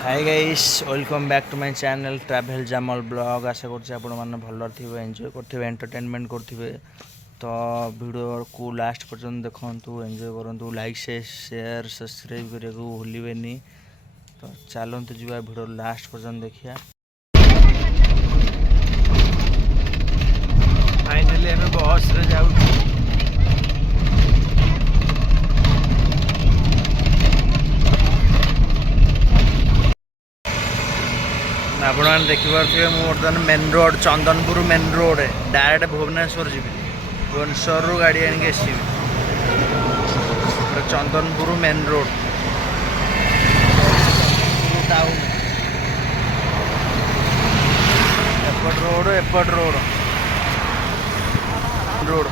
Hi guys welcome back to my channel travel जामल blog. आशा करछि आपण माने भल थिबे एन्जॉय करथिबे एंटरटेनमेंट करथिबे। तो वीडियो को लास्ट पर्यंत देखंतु एन्जॉय करंतु लाइक शेयर सब्सक्राइब करिया को भूलिबेनी। तो चलंतु जीवा वीडियो लास्ट पर्यंत देखिया। फाइनली हमें बस रे जाउ आपण मैंने देखिपे बर्तमान main road Chandanpur main road direct Bhubaneswar जी भुवनेश्वर रु गाड़ी आनिक चंदनपुर मेन रोड टाउन एपट रोड रोड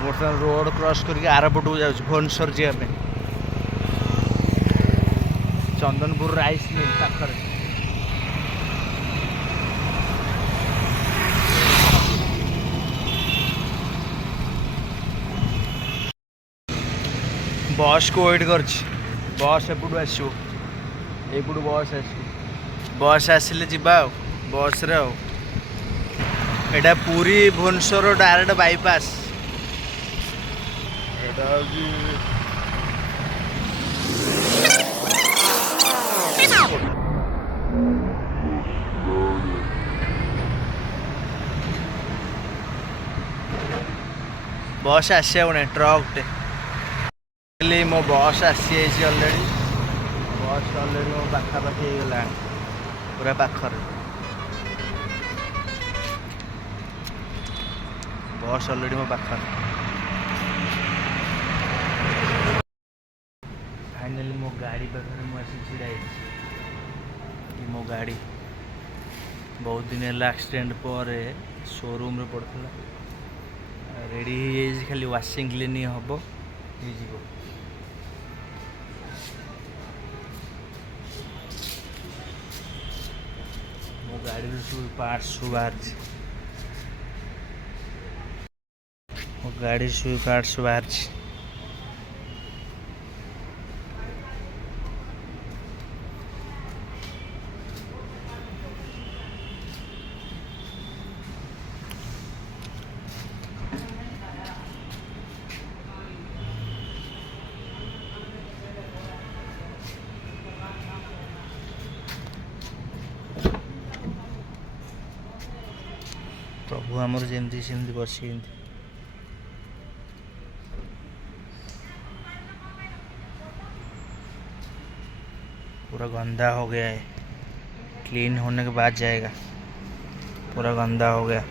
बर्तमान रोड क्रॉस करके आरपट को जाऊँ भुवनेश्वर जावाई चंदनपुर राइस मिल पाखरे। बस को वेट कर बस एपटू आसो एपटू बस आसिले जीवा बस रे एटा पूरी भुवनेश्वर डायरेक्ट बाईपास बस आसने ट्रक टे मो बस आसी अलरेडी बस अलरेडी मो पाखापाखि होगा पूरा पाखर बस अलरेडी मो पाखर। फाइनली मो गाड़ी पाखे मुझे छिड़ा मो गाड़ी बहुत दिन है एक्सीडेंट पर शोरूम रे पड़ता रेडी खाली वाशिंग क्लीन हम मो गाड़ी सब पार्ट्स बाहर मो गाड़ी सब पार्ट्स बाहर प्रभु आमर जमती सेमती बस पूरा गंदा हो गया है। क्लीन होने के बाद जाएगा। पूरा गंदा हो गया।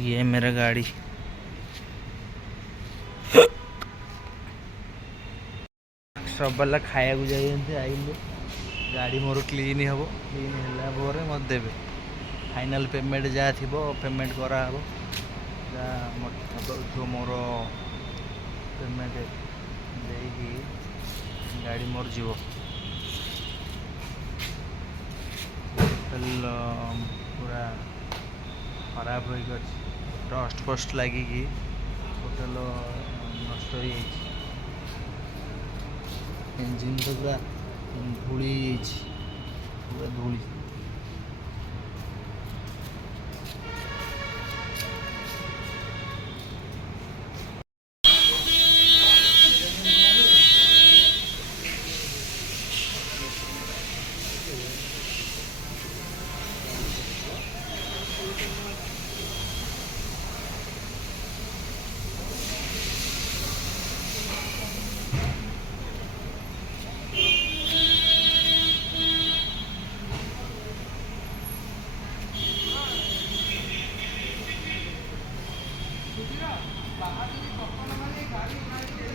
ये मेरा गाड़ी सब वाला खाया को जाइए आइले गाड़ी मोर क्लीन हम क्लीन है मत देवे फाइनल पेमेंट जहाँ थी पेमेंट करा जो मोर पेमेंट देगी गाड़ी मोर जीव पूरा खराब हो डस्ट फस्ट लगिकी टोटाल नष्ट हो इंजिन तो पूरा धूली पूरा धूली।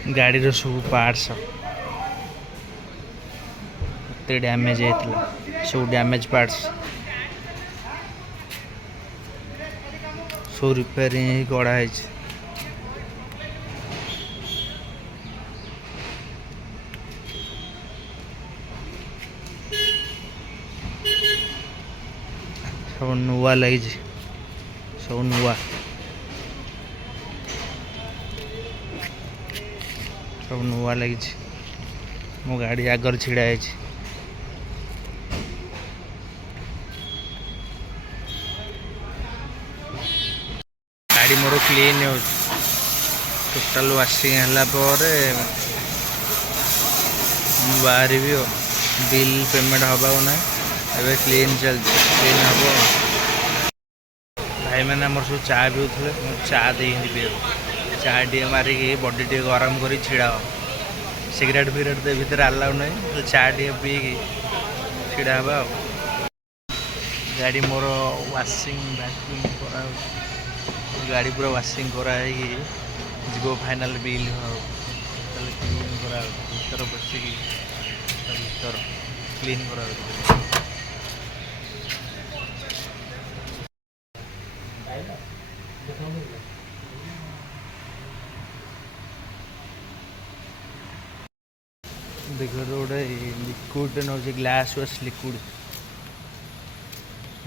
गाड़ी रो सब पार्ट्स डैमेज होता सब डैमेज पार्ट्स सब रिपेयरिंग गढ़ाई। सब नुआ लगी सब नुआ सब नुआ लगी मो गाड़ी आगर छिड़ा है गाड़ी मोर क्लीन हो टोटाल वाशिंग है बाहर भी बिल पेमेंट हवा ना ए क्लीन चलती क्लीन हम भाई मैंने आम सब चा पीते चा दे पी चा टे मारिकी बडी टे गरम कर छिड़ा सिगरेट फिगरेट तो भर आलाउ ना तो चा टे पी छिड़ा हाँ गाड़ी मोर वाशिंग वैक्यूम करा गाड़ी पूरा वाशिंग कराई जीव फाइनाल बिल क्लीन करा भर बसिकी भर क्लीन करा देख गोटे लिक्विड नौ ग्लास वाश लिक्विड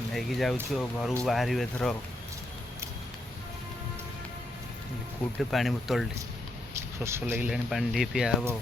नहीं जाऊँ घर बाहर एथर लिक्विड पानी बोतल शोष लगे पानी टे पिया हम